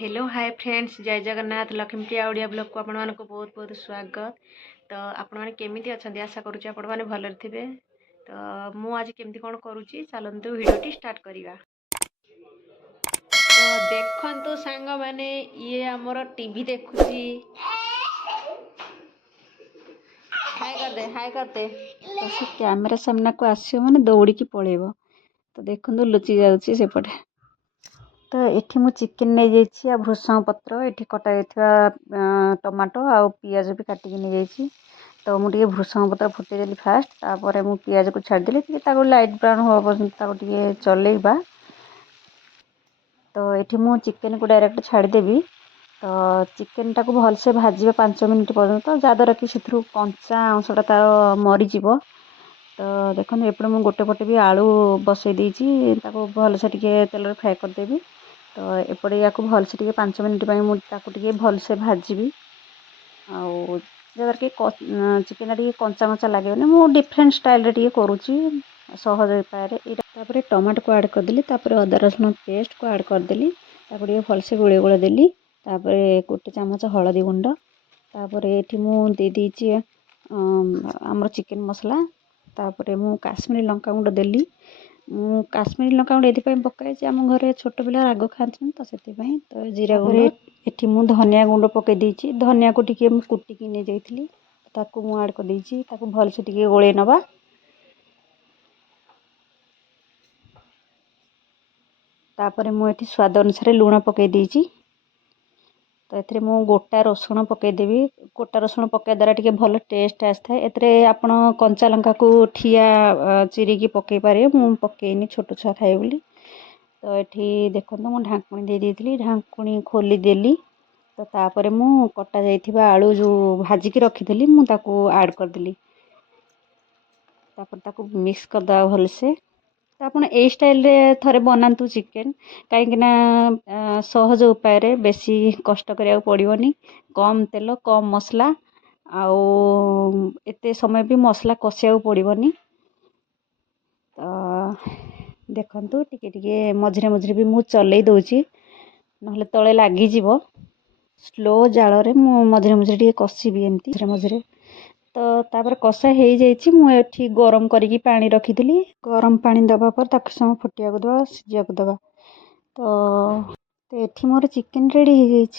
Hello hi friends जय Jagannath Lakshmipriya Odia blog को आपण मानक बहुत बहुत स्वागत। तो आपण माने केमिति अछंती आशा करूची आपण माने भलर थिबे। तो मु आज केमिति कोन करूची चलंतु वीडियोटी स्टार्ट करिवा। तो देखंतु सांग माने ये हमर टीवी देखुची। हाय करते तो से कैमरा सामना को आसियो माने दौड़ी की पळेबो। तो देखंतु लुचि जाउची सेपटे। तो एठी मु चिकेन नहीं जाइछि आ भृषण पत्र एठी कटा जाइथिबा टमाटो आ पियाज भी काटिकी नहीं जाइछि। तो मुझे भृषण पत्र फुटे देली फास्ट तापर मु पियाज को छाड़ देली ताको लाइट ब्राउन हो पर्यंत ताको टिके चलेइबा। तो एठी मु चिकेन को डायरेक्ट छाड़ देबी। तो चिकेन टाको भल से भाजिबा 5 मिनिट पर्यंत जादर कि सेथरु कंचा अंशटा तार मरी जिवो। तो देखो एपटे मु गोटे पटे भी आलू बसई देइछि ताको भल से टिके तेल फ्राई कर देबी। तो एपटे या भल से टिके 5 मिनिट मुझे भल से भाजी कि चिकेन टिके कंचा कंचा लगे मुझे डिफरेंट स्टाइल रे टिके करूची सहज उपाय। टमाटो को ऐड करदेली अदा रसुण पेस्ट को ऐड करदेली टिके भल से गोले गोले देली। गोटे चामच हलदी गुंड ये मुझे देदी आमर चिकेन मसला मु काश्मीरी लंका गुंड देली। काश्मीरी लंका गुंड ये पकाई आम घर छोट पिला राग खाती तो से तो जीरा गुंड एठी मु धनिया गुंड पकई देइछि। धनिया को टिके मु कुटिकी नहीं जाइथिली ताकू मु ऐड कर देइछि ताकू भल से टिके गोळे नबा। तापरे मु एठी स्वाद अनुसार लूण पकई देइछि। तो एथरे मु गोटा रसुण पकई देबी। गोटा रसुण पकई द्वारा टिके भल टेस्ट आसता है। एथरे आपण कंचा लंका को ठिया चिरिकी पकई पारे मु पकईनी छोट छुआ खाए बोली। तो ये देखो मु ढांकुणी दे देइथिली ढांकुणी खोली देली। तो तापर मु कटा जाइथिबा आलू जो भाजिकी रखी मु ताकू ऐड कर देली ताकू मिक्स कर दवा भल से। तो आपण ए स्टाइल रे थरे बनातु चिकेन कहीं सहज उपाय रे बेसी कष्ट करिया पड़िबनी। कम तेल कम मसला आउ एते समय भी मसला कषिया पड़िबनी। तो देखंतु टिके टिके मझिरे मझिरे भी मु चलई दउची नहले तळे लागी जीवो। स्लो जाल रे मु मझिरे मझिरे टिके कषिबी एमती मझिरे मझिरे। तो तापर कषा हो जाइए मुझे गरम करी पानी रखी गरम पानी दबा पर ताक समय फुटिया को दबा सिझा को दबा। तो ये मोर चिकेन रेडी हो जाइए।